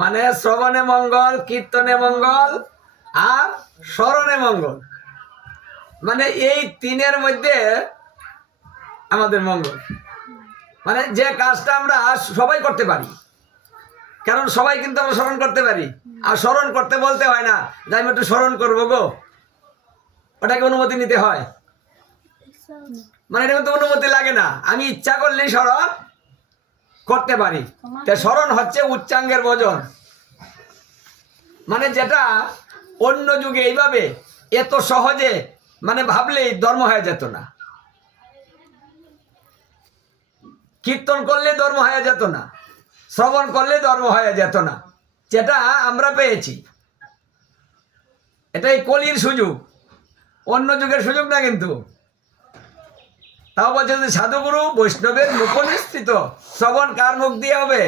মানে শ্রবণে মঙ্গল, কীর্তনে মঙ্গল আর স্মরণে মঙ্গল, মানে এই তিনের মধ্যে আমাদের মঙ্গল। মানে যে কাজটা আমরা সবাই করতে পারি, কারণ সবাই কিন্তু আমরা স্মরণ করতে পারি। আর স্মরণ করতে বলতে হয় না যে আমি একটু স্মরণ করবো গো, ওটাকে অনুমতি নিতে হয়। মানে এটা কিন্তু অনুমতি লাগে না, আমি ইচ্ছা করলেই স্মরণ করতে পারি। তাই স্মরণ হচ্ছে উচ্চাঙ্গের ভোজন, মানে যেটা অন্য যুগে এইভাবে এত সহজে মানে ভাবলেই ধর্ম হয়ে যেত না, কীর্তন করলে ধর্ম হয়ে যেত না, শ্রবণ করলে ধর্ম হয়ে যেত না। যেটা আমরা পেয়েছি, এটাই কলির সুযোগ, অন্য যুগের সুযোগ না। কিন্তু তাও বলছে যে সাধুগুরু বৈষ্ণবের মুখনিসৃত শ্রবণ কার মুখ দিয়ে হবে?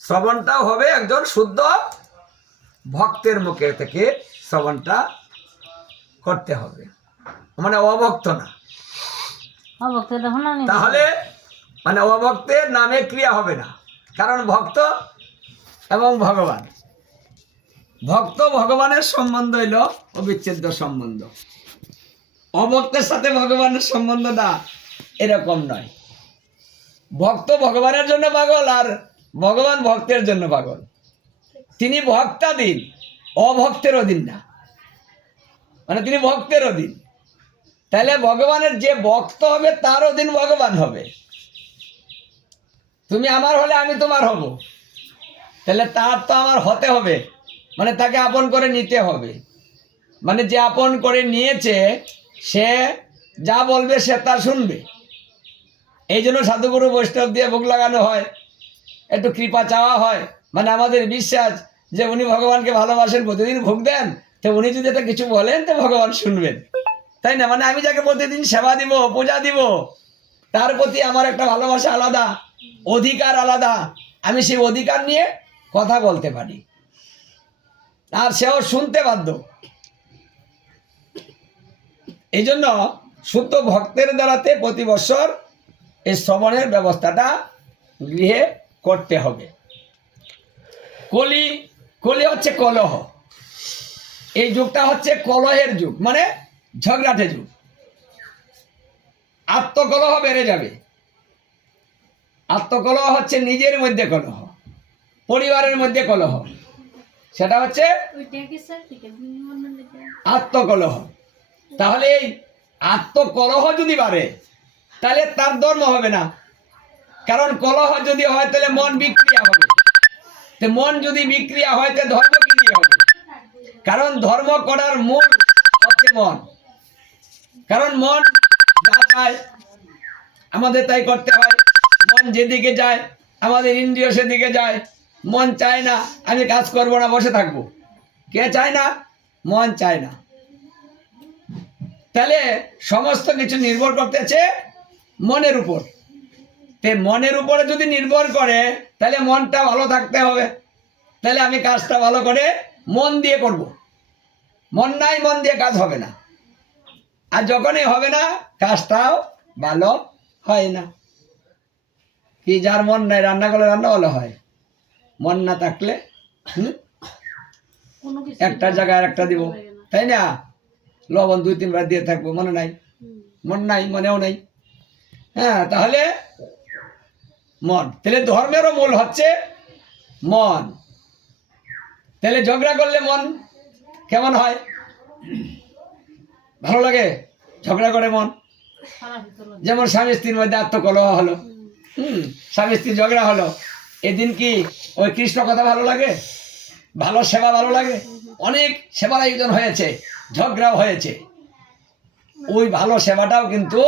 শ্রবণটাও হবে একজন শুদ্ধ ভক্তের মুখে থেকে শ্রবণটা করতে হবে, মানে অভক্ত না। তাহলে মানে অভক্তের নামে ক্রিয়া হবে না, কারণ ভক্ত এবং ভগবান, ভক্ত ভগবানের সম্বন্ধ হইল অবিচ্ছেদ্য সম্বন্ধ। অভক্তের সাথে ভগবানের সম্বন্ধ না, এরকম নয়। ভক্ত ভগবানের জন্য পাগল আর ভগবান ভক্তের জন্য পাগল। তিনি ভক্তাধীন, অভক্তের অধীন না, মানে তিনি ভক্তের অধীন। তাহলে ভগবানের যে ভক্ত হবে তার অধীন ভগবান হবে। তুমি আমার হলে আমি তোমার হব, তাহলে তার তো আমার হতে হবে, মানে তাকে আপন করে নিতে হবে। মানে যে আপন করে নিয়েছে সে যা বলবে সে তা শুনবে। এই জন্য সাধুগুরু বৈষ্ণব দিয়ে ভোগ লাগানো হয়, একটু কৃপা চাওয়া হয়। মানে আমাদের বিশ্বাস যে উনি ভগবানকে ভালোবাসেন, প্রতিদিন ভোগ দেন, তো উনি যদি এটা কিছু বলেন তো ভগবান শুনবেন, তাই না? মানে আমি যাকে প্রতিদিন সেবা দিব, পূজা দিব, তার প্রতি আমার একটা ভালোবাসা আলাদা, অধিকার আলাদা। আমি সেই অধিকার নিয়ে কথা বলতে পারি, আর সেও শুনতে বাধ্য। এই জন্য শুদ্ধ ভক্তের দ্বারাতে প্রতি বছর এই শ্রবণের ব্যবস্থাটা গৃহে করতে হবে। কলি হচ্ছে কলহ, এই যুগটা হচ্ছে কলহের যুগ, মানে ঝগড়াটে যুগ। আত্মকলহ বেড়ে যাবে। আত্মকলহ হচ্ছে নিজের মধ্যে কলহ, পরিবারের মধ্যে কলহ, সেটা হচ্ছে আত্মকলহ। তাহলে এই আত্মকলহ যদি বাড়ে তাহলে তার ধর্ম হবে না, কারণ কলহ যদি হয় তাহলে মন বিক্রিয়া হবে। তো মন যদি বিক্রিয়া হয় তাহলে ধর্ম কি দিয়ে হবে? কারণ ধর্ম করার মূল হচ্ছে মন। কারণ মন যা চায় আমাদের তাই করতে হয়। মন যেদিকে যায় আমাদের ইন্দ্রিয় সেদিকে যায়। মন চায় না আমি কাজ করবো না, বসে থাকবো। কে চায় না? মন চায় না। তাহলে সমস্ত কিছু নির্ভর করতেছে মনের উপর। মনের উপরে যদি নির্ভর করে তাহলে মনটা ভালো থাকতে হবে, তাহলে আমি কাজটা ভালো করে মন দিয়ে করব। মন নাই, মন দিয়ে কাজ হবে না। আর যখনই হবে না কাজটাও ভালো হয় না। কি যার মন নাই রান্না করলে রান্না ভালো হয়? মন না থাকলে একটা জায়গায় আর একটা দিব, তাই না? লবণ 2-3 বার দিয়ে থাকবো, মনে নাই, মন নাই, মনেও নাই। হ্যাঁ, তাহলে মন। তাহলে ধর্মেরও মূল হচ্ছে মন। তাহলে ঝগড়া করলে মন কেমন হয়? ভালো লাগে ঝগড়া করে মন। যেমন স্বামী স্ত্রীর মধ্যে আত্মকলহ হলো, স্বামী স্ত্রী ঝগড়া হলো, এদিন কি ওই কৃষ্ণ কথা ভালো লাগে? ভালো সেবা ভালো লাগে? অনেক সেবার আয়োজন হয়েছে, ঝগড়াও হয়েছে, ওই ভালো সেবাটাও কিন্তু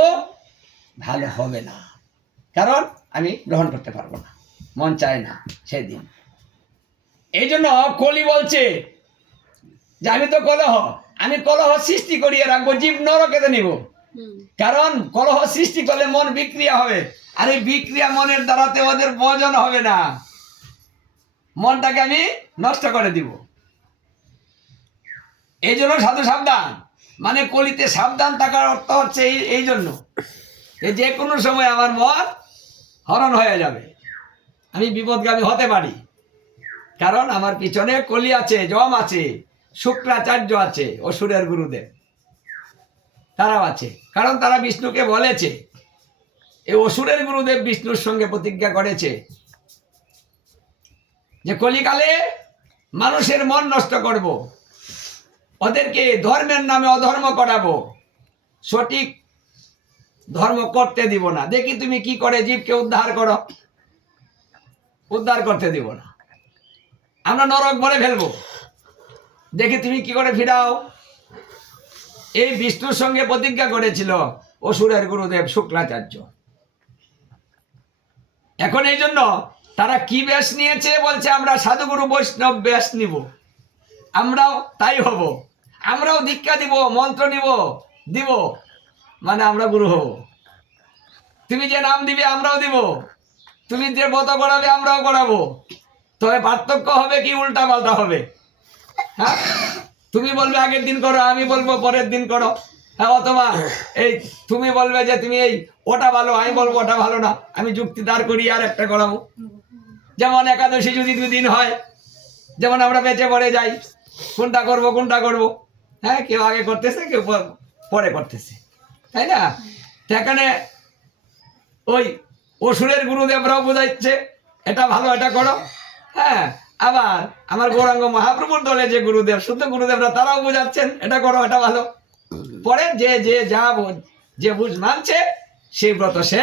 ভালো হবে না, কারণ আমি গ্রহণ করতে পারবো না, মন চায় না সেদিন। এই জন্য কলি বলছে যে আমি তো আমি কলহ সৃষ্টি করিয়ে রাখবো, জীব নরকেতে নিব। কারণ কলহ সৃষ্টি করলে মন বিক্রিয়া হবে, আর এই বিক্রিয়া মনের দ্বারাতে ওদের ভোজন হবে না, মনটাকে আমি নষ্ট করে দিব। এই জন্য সাধু সাবধান, মানে কলিতে সাবধান থাকার অর্থ হচ্ছে এই জন্য যে কোনো সময় আমার মন হরণ হয়ে যাবে, আমি বিপদগামী হতে পারি। কারণ আমার পিছনে কলি আছে, যম আছে, শুক্রাচার্য আছে, অসুরের গুরুদেব তারাও আছে। কারণ তারা বিষ্ণুকে বলেছে, এই অসুরের গুরুদেব বিষ্ণুর সঙ্গে প্রতিজ্ঞা করেছে যে কলিকালে মানুষের মন নষ্ট করব, ওদেরকে ধর্মের নামে অধর্ম করাবো, সঠিক ধর্ম করতে দিব না। দেখি তুমি কি করে জীবকে উদ্ধার করো, উদ্ধার করতে দিব না, আমরা নরক ভরে ফেলবো, দেখি তুমি কি করে ফিরাও। এই বিষ্ণুর সঙ্গে প্রতিজ্ঞা করেছিল অসুরের গুরুদেব শুক্রাচার্য। এখন এই জন্য তারা কি বেশ নিয়েছে, বলছে আমরা সাধুগুরু বৈষ্ণব বেশ নিব, আমরাও তাই হব, আমরাও দীক্ষা দিব, মন্ত্র দিব, মানে আমরা গুরু হব। তুমি যে নাম দিবে আমরাও দিব, তুমি যে ব্রত করাবে আমরাও করাবো। তবে পার্থক্য হবে কি, উল্টা পাল্টা হবে। হ্যাঁ, তুমি বলবে আগের দিন করো, আমি বলবো পরের দিন করো। হ্যাঁ, অথবা এই তুমি বলবে যে তুমি এই ওটা ভালো, আমি বলবো ওটা ভালো না, আমি যুক্তি দাঁড় করি আর একটা করাবো। যেমন একাদশী যদি 2 দিন হয়, যেমন আমরা বেঁচে পড়ে যাই, কোনটা করব। হ্যাঁ, কেউ আগে করতেছে, কেউ পরে করতেছে, তাই না? সেখানে ওই অসুরের গুরুদেবরাও বোঝাচ্ছে এটা ভালো, এটা করো। হ্যাঁ, আবার আমার গৌরাঙ্গ মহাপ্রভুর দলে যে গুরুদেব, শুদ্ধ গুরুদেবরা, তারাও বোঝাচ্ছেন এটা করো, এটা ভালো। পরে যে বুঝ মানছে সেই ব্রত সে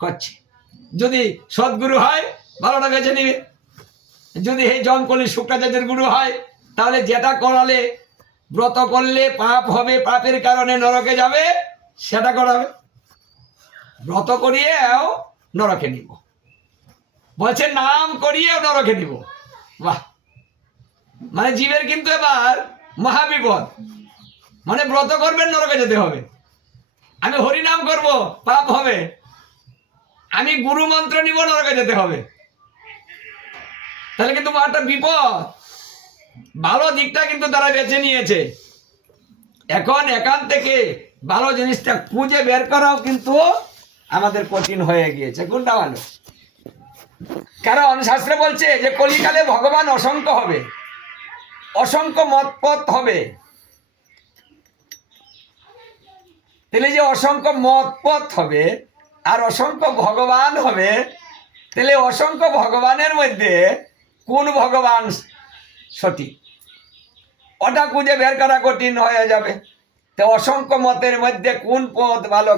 করছে। যদি সদ্গুরু হয় ভালোটা বেছে নিবে, যদি এই জমকলি শুক্রাচার্যের গুরু হয় তাহলে যেটা করালে ব্রত করলে পাপ হবে, পাপের কারণে নরকে যাবে, সেটা করাবে। ব্রত করিয়েও নরকে নিব, বলছে নাম করিয়েও নরকে নিব। বাহ, মানে জীবের কিন্তু এবার মহাবিপদ। মানে ব্রত করবেন নরকে যেতে হবে, আমি হরিনাম করব পাপ হবে, আমি গুরু মন্ত্র নিব নরকে যেতে হবে। তাহলে কিন্তু একটা বিপদ। ভালো দিকটা কিন্তু তারা বেছে নিয়েছে। এখন এখান থেকে ভালো জিনিসটা খুঁজে বের করাও কিন্তু আমাদের কঠিন হয়ে গিয়েছে, কোনটা ভালো। কারণ শাস্ত্রে বলছে যে কলিকালে ভগবান অসংখ্য হবে, অসংখ্য মতপথ হবে। তাহলে যে অসংখ্য মতপথ হবে আর অসংখ্য ভগবান হবে, তাহলে অসংখ্য ভগবানের মধ্যে কোন ভগবান সঠিক, ওটা খুঁজে বের করা কঠিন হয়ে যাবে। তো অসংখ্য মতের মধ্যে কোন পথ ভালো,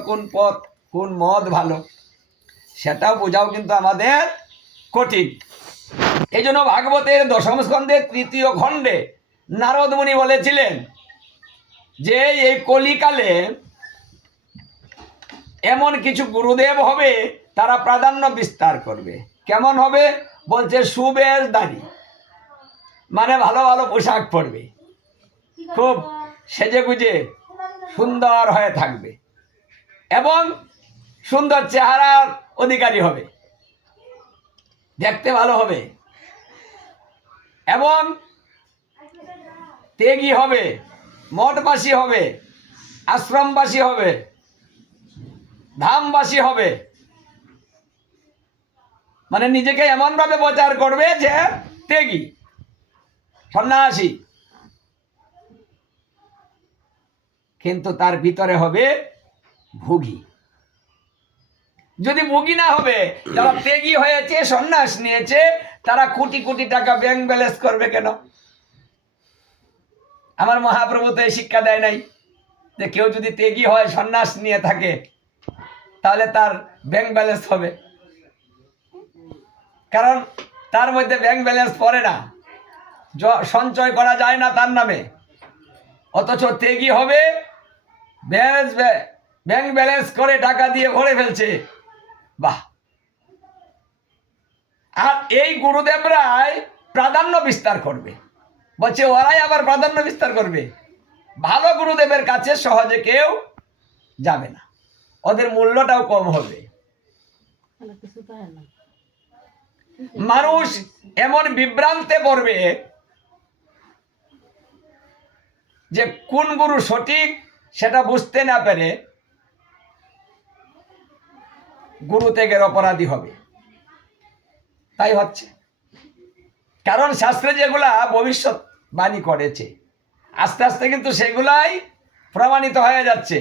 কোন মত ভালো, সেটাও বোঝাও কিন্তু আমাদের কঠিন। এই জন্য ভাগবতের 10ম স্কন্ধের 3য় খণ্ডে নারদ মুনি বলেছিলেন যে এই কলিকালে এমন কিছু গুরুদেব হবে, তারা প্রাধান্য বিস্তার করবে। কেমন হবে? বলছে সুবেশ দাড়ি, মানে ভালো ভালো পোশাক পরবে, খুব সেজে গুজে সুন্দর হয়ে থাকবে এবং সুন্দর চেহারার অধিকারী হবে, দেখতে ভালো হবে এবং ত্যাগী হবে, মঠবাসী হবে, আশ্রমবাসী হবে, ধামবাসী হবে। মানে নিজেকে এমনভাবে প্রচার করবে যে ত্যাগী, সন্ন্যাসী, কিন্তু তার ভিতরে হবে ভোগী। যদি ভোগী না হবে, যারা ত্যাগী হয়েছে, সন্ন্যাস নিয়েছে, তারা কোটি কোটি টাকা ব্যাংক ব্যালেন্স করবে কেন? আমার মহাপ্রভু তো এই শিক্ষা দেয় নাই যে কেউ যদি ত্যাগী হয়, সন্ন্যাস নিয়ে থাকে, তাহলে তার ব্যাংক ব্যালেন্স হবে। কারণ তার মধ্যে ব্যাংক ব্যালেন্স পড়ে না, সঞ্চয় করা যায় না তার নামে। অথচ ত্যাগী হবে, ব্যাংক ব্যালেন্স করে টাকা দিয়ে ভরে ফেলছে। বাহ! আর এই গুরুদেবরাই প্রাধান্য বিস্তার করবে, বলছে ওরাই আবার প্রাধান্য বিস্তার করবে। ভালো গুরুদেবের কাছে সহজে কেউ যাবে না, ওদের মূল্যটাও কম হবে। মানুষ এমন বিভ্রান্তে পড়বে যে কোন গুরু সঠিক সেটা বুঝতে না পেরে গুরু ত্যাগের অপরাধী হবে। তাই হচ্ছে, কারণ শাস্ত্রে যেগুলা ভবিষ্যৎবাণী করেছে আস্তে আস্তে কিন্তু সেগুলাই প্রমাণিত হয়ে যাচ্ছে।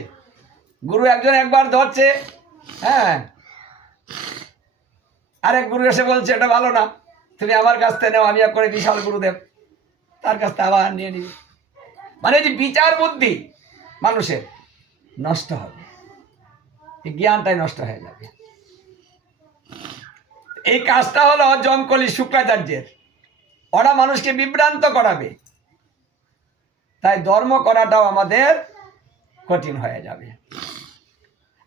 গুরু একজন একবার ধরছে, হ্যাঁ, আরেক গুরু এসে বলছে এটা ভালো না, তুমি আমার কাছ থেকে নাও, আমি এক করে বিশাল গুরুদেব, তার কাছ থেকে আবার নিয়ে নিবি। মানে যে বিচার বুদ্ধি মানুষের নষ্ট হবে, এই জ্ঞানটাই নষ্ট হয়ে যাবে। এই কাজটা হলো জমকলি শুক্রাচার্যের, ওরা মানুষকে বিভ্রান্ত করাবে, তাই ধর্ম করাটাও আমাদের কঠিন হয়ে যাবে।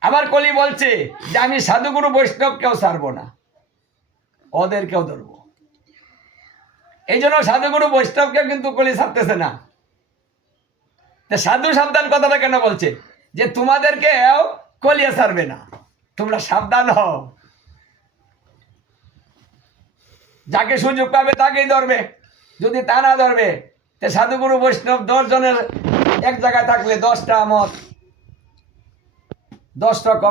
আবার কলি বলছে যে আমি সাধুগুরু বৈষ্ণবকেও ছাড়বো না, ওদেরকেও ধরবো। এই জন্য সাধুগুরু বৈষ্ণবকেও কিন্তু কলি ছাড়তেছে না। সাধু সাবধান কথাটা কেন বলছে? যে তোমাদেরকেও কলিয়ে ছাড়বে না, তোমরা সাবধান হও। যাকে সুযোগ পাবে তাকেই ধরবে, যদি তা না ধরবে, সাধুগুরু বৈষ্ণব 10 জনের এক জায়গায় থাকলে 10টা মত, 10 রকম